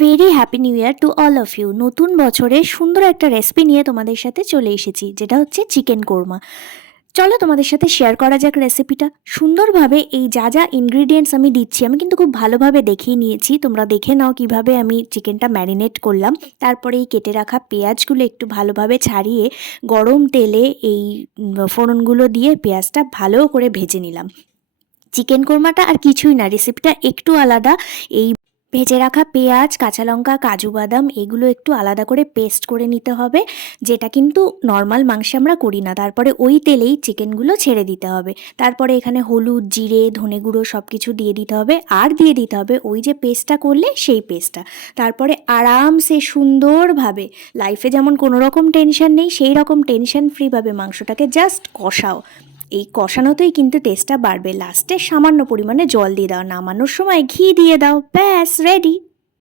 Very happy new year to all of you. নতুন বছরে সুন্দর একটা রেসিপি নিয়ে তোমাদের সাথে চলে এসেছি, যেটা হচ্ছে চিকেন কোরমা। চলো তোমাদের সাথে শেয়ার করা যাক রেসিপিটা সুন্দরভাবে। এই যা যা ইনগ্রিডিয়েন্টস আমি দিচ্ছি, আমি কিন্তু খুব ভালোভাবে দেখিয়ে নিয়েছি। তোমরা দেখে নাও কিভাবে আমি চিকেনটা ম্যারিনেট করলাম। তারপরে এই কেটে রাখা পেঁয়াজগুলো একটু ভালোভাবে ছাড়িয়ে গরম তেলে এই ফোড়নগুলো দিয়ে পেঁয়াজটা ভালো করে ভেজে নিলাম। চিকেন কোরমাটা আর কিছুই না, রেসিপিটা একটু আলাদা। এই ভেজে রাখা পেঁয়াজ, কাঁচা লঙ্কা, কাজু বাদাম এগুলো একটু আলাদা করে পেস্ট করে নিতে হবে, যেটা কিন্তু নর্মাল মাংসে আমরা করি না। তারপরে ওই তেলেই চিকেনগুলো ছেড়ে দিতে হবে। তারপরে এখানে হলুদ, জিরে, ধনে গুঁড়ো সব কিছু দিয়ে দিতে হবে, আর দিয়ে দিতে হবে ওই যে পেস্টটা করলে সেই পেস্টটা। তারপরে আরামসে সুন্দরভাবে, লাইফে যেমন কোনো রকম টেনশন নেই সেই রকম টেনশন ফ্রিভাবে মাংসটাকে জাস্ট কষাও। এই কষানোতেই কিন্তু টেস্টটা বাড়বে। লাস্টে সামান্য পরিমাণে জল দিয়ে দাও, নামানোর সময় ঘি দিয়ে দাও, ব্যাস রেডি।